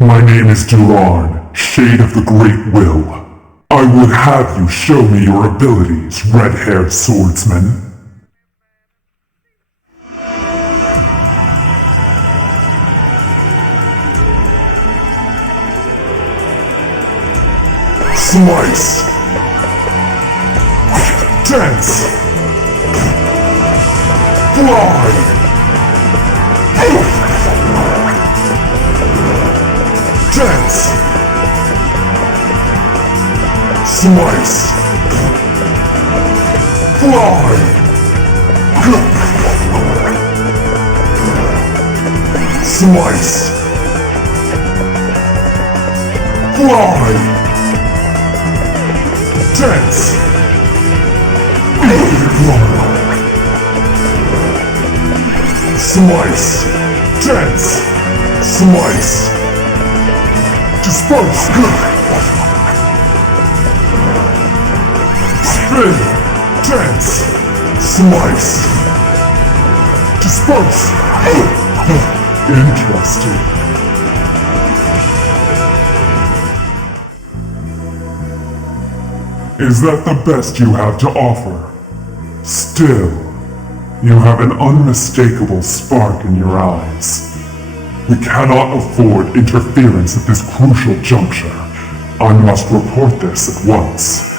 My name is Duran, Shade of the Great Will. I would have you show me your abilities, red-haired swordsman. Slice! Dance! Fly! Dance! Slice! Fly! Slice! Fly! Dance! Slice! Dance! Slice! Disperse! Spin! Dance! Slice! Disperse! Interesting. Is that the best you have to offer? Still, you have an unmistakable spark in your eyes. We cannot afford interference at this crucial juncture. I must report this at once.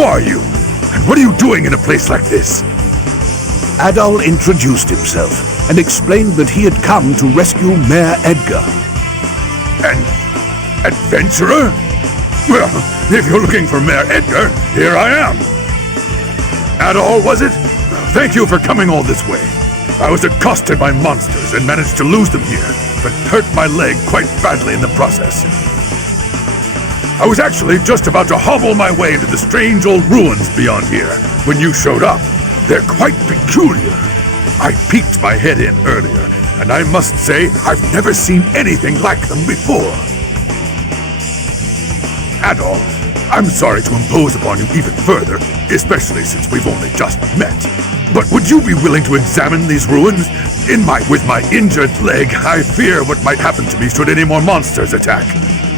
Who are you? And what are you doing in a place like this? Adol introduced himself and explained that he had come to rescue Mayor Edgar. An adventurer? Well, if you're looking for Mayor Edgar, here I am. Adol, was it? Thank you for coming all this way. I was accosted by monsters and managed to lose them here, but hurt my leg quite badly in the process. I was actually just about to hobble my way into the strange old ruins beyond here when you showed up. They're quite peculiar. I peeked my head in earlier, and I must say I've never seen anything like them before. Adol, I'm sorry to impose upon you even further, especially since we've only just met. But would you be willing to examine these ruins? With my injured leg, I fear what might happen to me should any more monsters attack.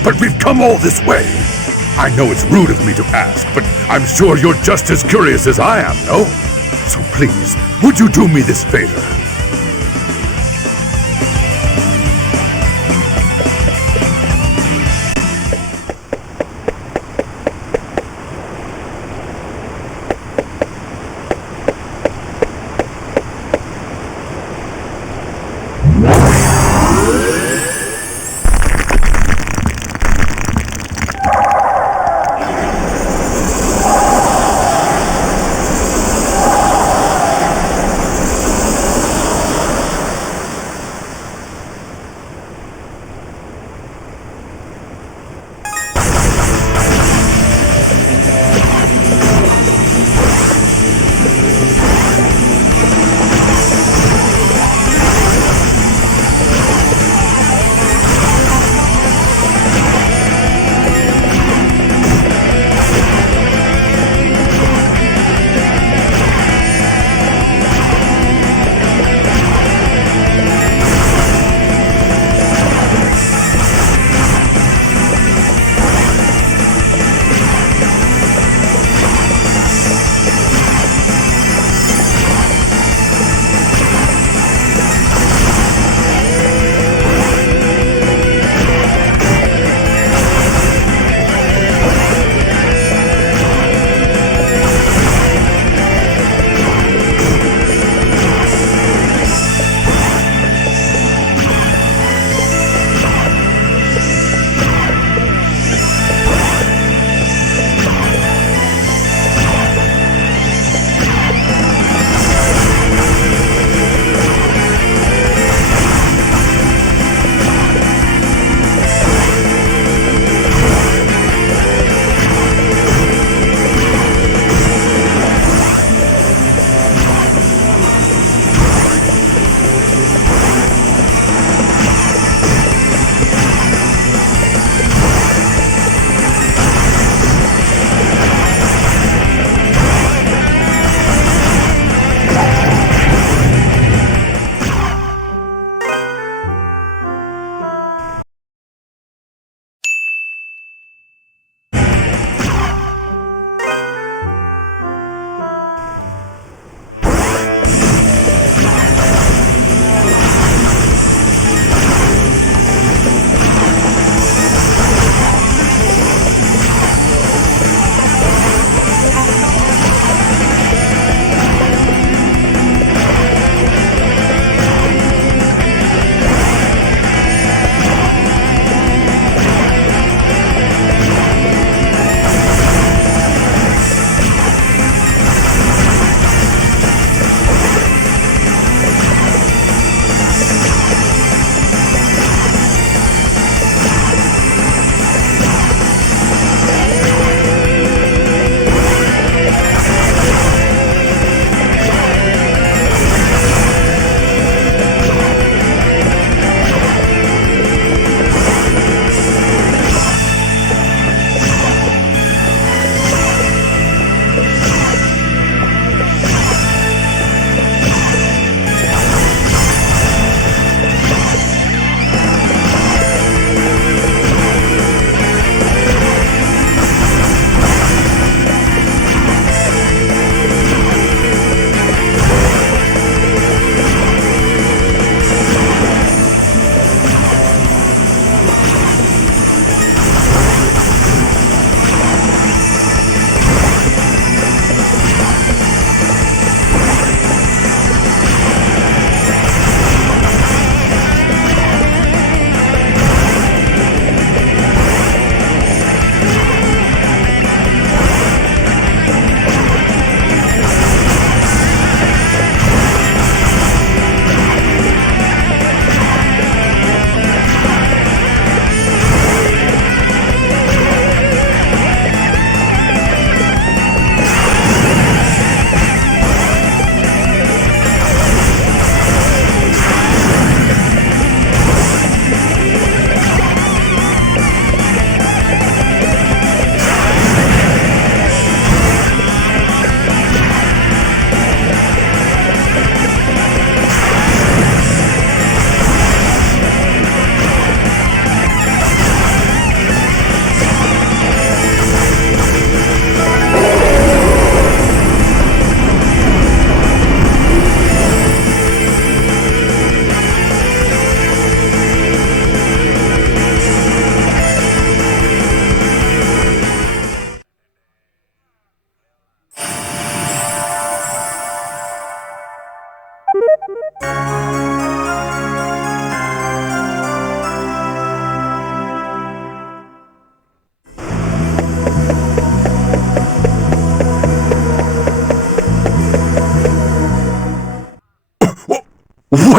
But we've come all this way. I know it's rude of me to ask, but I'm sure you're just as curious as I am, no? So please, would you do me this favor?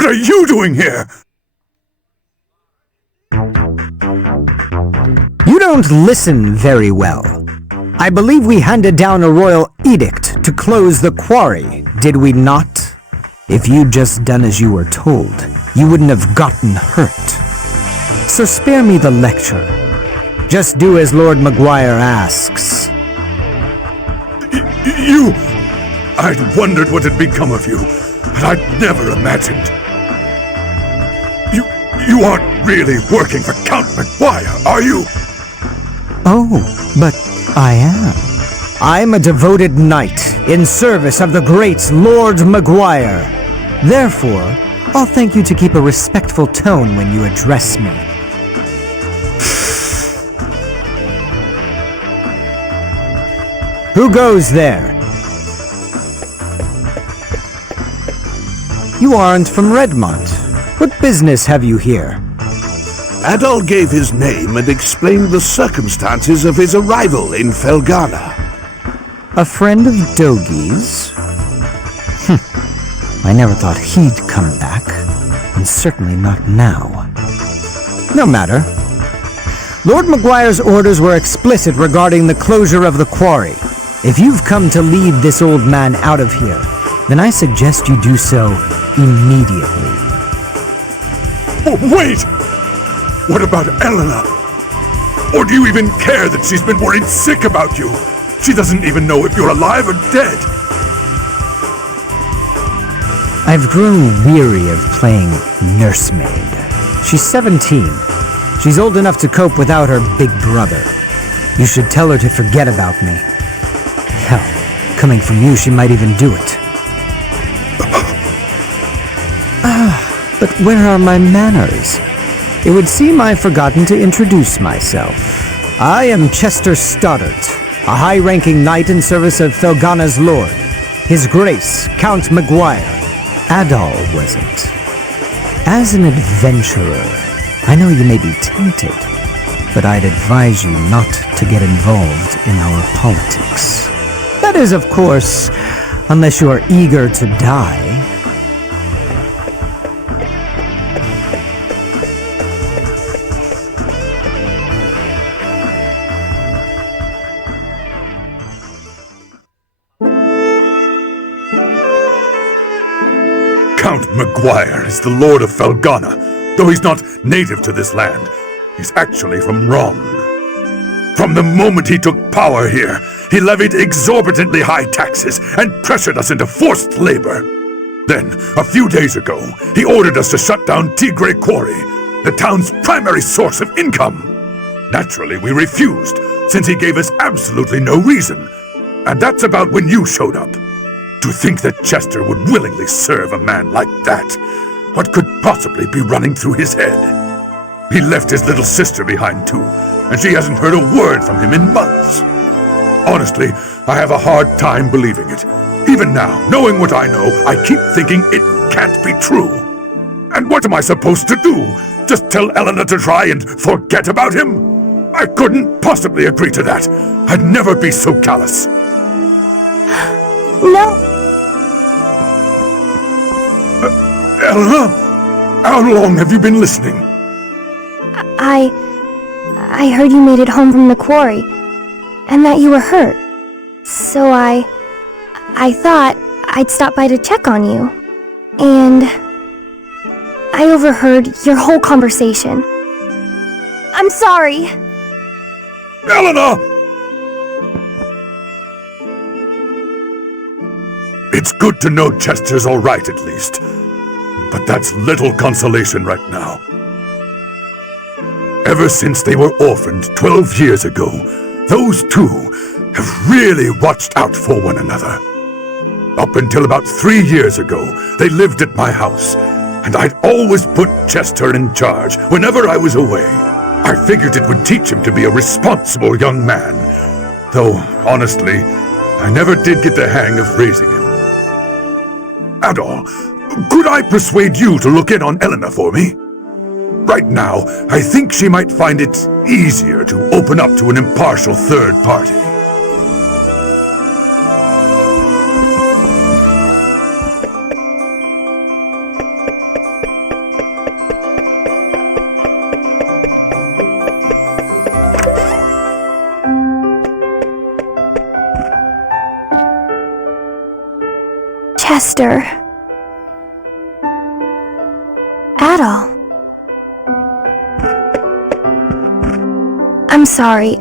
What are you doing here? You don't listen very well. I believe we handed down a royal edict to close the quarry, did we not? If you'd just done as you were told, you wouldn't have gotten hurt. So spare me the lecture. Just do as Lord Maguire asks. I'd wondered what had become of you, but I'd never imagined. You aren't really working for Count Maguire, are you? Oh, but I am. I'm a devoted knight in service of the great Lord Maguire. Therefore, I'll thank you to keep a respectful tone when you address me. Who goes there? You aren't from Redmont. What business have you here? Adol gave his name and explained the circumstances of his arrival in Felghana. A friend of Dogi's? I never thought he'd come back, and certainly not now. No matter. Lord Maguire's orders were explicit regarding the closure of the quarry. If you've come to lead this old man out of here, then I suggest you do so immediately. Oh, wait! What about Elena? Or do you even care that she's been worried sick about you? She doesn't even know if you're alive or dead. I've grown weary of playing nursemaid. She's 17. She's old enough to cope without her big brother. You should tell her to forget about me. Hell, coming from you, she might even do it. But where are my manners? It would seem I've forgotten to introduce myself. I am Chester Stoddart, a high-ranking knight in service of Felghana's lord, His Grace, Count Maguire. Adol was it. As an adventurer, I know you may be tempted, but I'd advise you not to get involved in our politics. That is, of course, unless you are eager to die. Count Maguire is the Lord of Felghana, though he's not native to this land. He's actually from Rom. From the moment he took power here, he levied exorbitantly high taxes and pressured us into forced labor. Then, a few days ago, he ordered us to shut down Tigre Quarry, the town's primary source of income. Naturally, we refused, since he gave us absolutely no reason. And that's about when you showed up. To think that Chester would willingly serve a man like that. What could possibly be running through his head? He left his little sister behind too, and she hasn't heard a word from him in months. Honestly, I have a hard time believing it. Even now, knowing what I know, I keep thinking it can't be true. And what am I supposed to do? Just tell Elena to try and forget about him? I couldn't possibly agree to that. I'd never be so callous. No. Elena? How long have you been listening? I heard you made it home from the quarry, and that you were hurt. So I thought I'd stop by to check on you. And I overheard your whole conversation. I'm sorry. Elena! It's good to know Chester's all right, at least. But that's little consolation right now. Ever since they were orphaned 12 years ago, those two have really watched out for one another. Up until about 3 years ago, they lived at my house, and I'd always put Chester in charge whenever I was away. I figured it would teach him to be a responsible young man, though, honestly, I never did get the hang of raising him. Adol, could I persuade you to look in on Elena for me? Right now, I think she might find it easier to open up to an impartial third party. Chester. Adol. I'm sorry.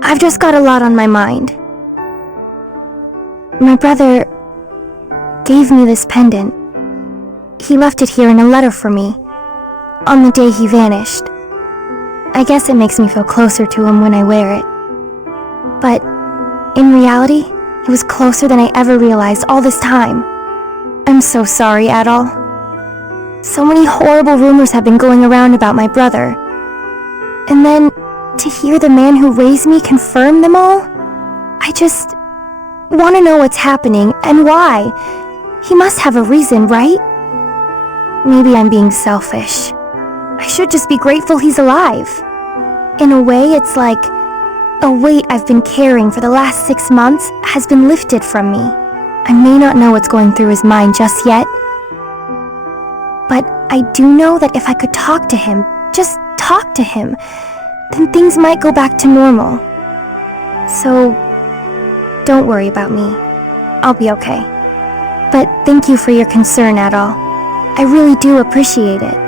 I've just got a lot on my mind. My brother gave me this pendant. He left it here in a letter for me, on the day he vanished. I guess it makes me feel closer to him when I wear it. But, in reality, he was closer than I ever realized all this time. I'm so sorry, Adol. So many horrible rumors have been going around about my brother. And then, to hear the man who raised me confirm them all, I just want to know what's happening and why. He must have a reason, right? Maybe I'm being selfish. I should just be grateful he's alive. In a way, it's like a weight I've been carrying for the last 6 months has been lifted from me. I may not know what's going through his mind just yet, but I do know that if I could talk to him, just talk to him, then things might go back to normal. So, don't worry about me. I'll be okay. But thank you for your concern, Adol. I really do appreciate it.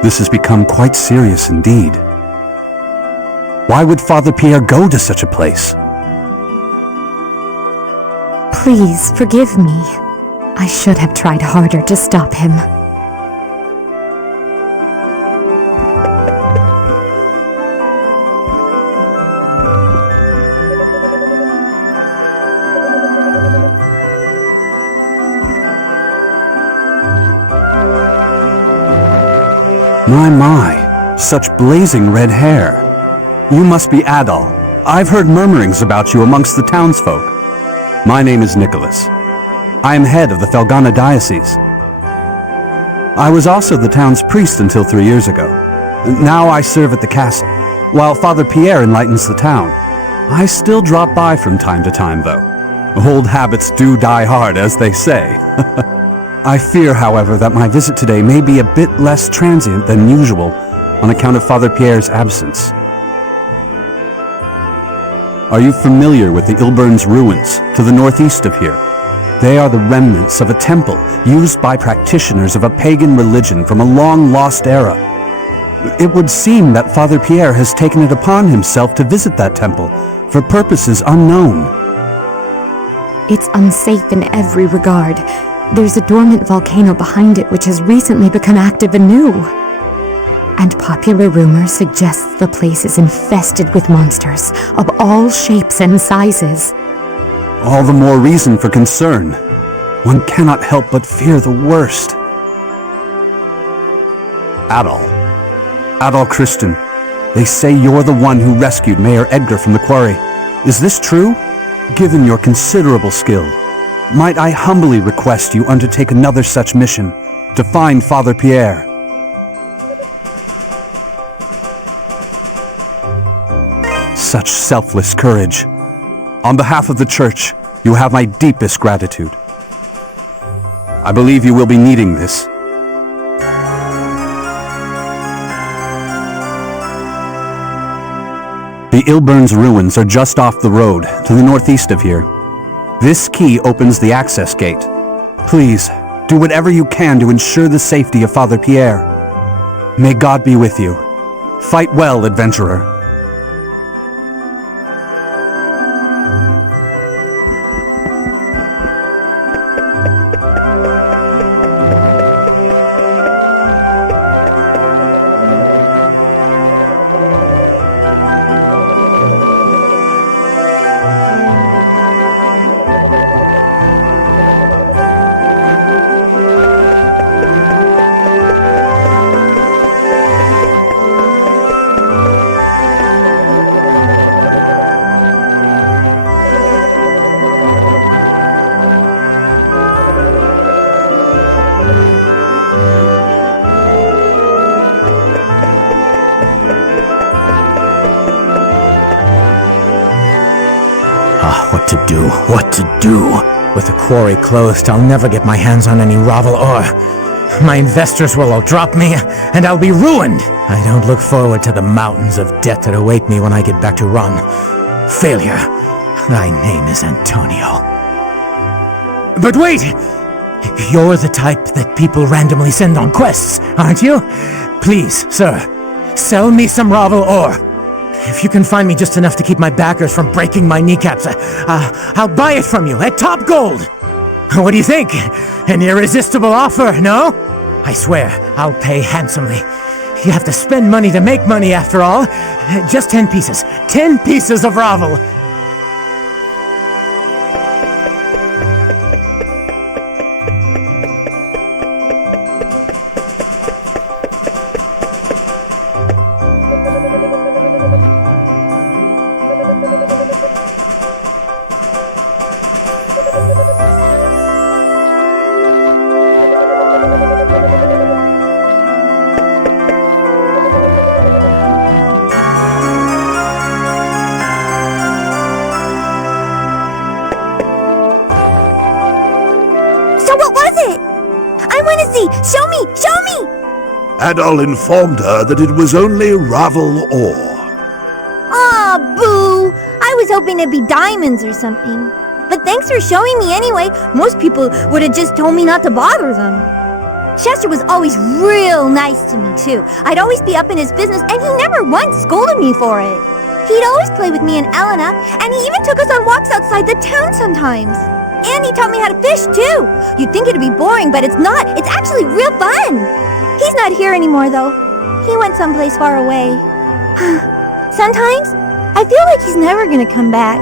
This has become quite serious indeed. Why would Father Pierre go to such a place? Please forgive me. I should have tried harder to stop him. My, such blazing red hair. You must be Adol. I've heard murmurings about you amongst the townsfolk. My name is Nicholas. I am head of the Felghana diocese. I was also the town's priest until 3 years ago. Now I serve at the castle, while Father Pierre enlightens the town. I still drop by from time to time, though. Old habits do die hard, as they say. I fear, however, that my visit today may be a bit less transient than usual on account of Father Pierre's absence. Are you familiar with the Ilburns ruins to the northeast of here? They are the remnants of a temple used by practitioners of a pagan religion from a long-lost era. It would seem that Father Pierre has taken it upon himself to visit that temple for purposes unknown. It's unsafe in every regard. There's a dormant volcano behind it which has recently become active anew. And popular rumor suggests the place is infested with monsters of all shapes and sizes. All the more reason for concern. One cannot help but fear the worst. Adol Christin, they say you're the one who rescued Mayor Edgar from the quarry. Is this true? Given your considerable skill, might I humbly request you undertake another such mission to find Father Pierre? Such selfless courage. On behalf of the Church, you have my deepest gratitude. I believe you will be needing this. The Ilburns ruins are just off the road, to the northeast of here. This key opens the access gate. Please, do whatever you can to ensure the safety of Father Pierre. May God be with you. Fight well, adventurer. What to do? What to do? With the quarry closed, I'll never get my hands on any Ravel ore. My investors will all drop me, and I'll be ruined. I don't look forward to the mountains of debt that await me when I get back to Ron. Failure. Thy name is Antonio. But wait! You're the type that people randomly send on quests, aren't you? Please, sir, sell me some Ravel ore. If you can find me just enough to keep my backers from breaking my kneecaps, I'll buy it from you at top gold. What do you think? An irresistible offer, no? I swear, I'll pay handsomely. You have to spend money to make money, after all. Just 10 pieces. 10 pieces of Ravel. Adol informed her that it was only Ravel ore. Aw, boo! I was hoping it'd be diamonds or something. But thanks for showing me anyway. Most people would have just told me not to bother them. Chester was always real nice to me, too. I'd always be up in his business, and he never once scolded me for it. He'd always play with me and Elena, and he even took us on walks outside the town sometimes. And he taught me how to fish, too. You'd think it'd be boring, but it's not. It's actually real fun. He's not here anymore, though. He went someplace far away. Sometimes, I feel like he's never gonna come back.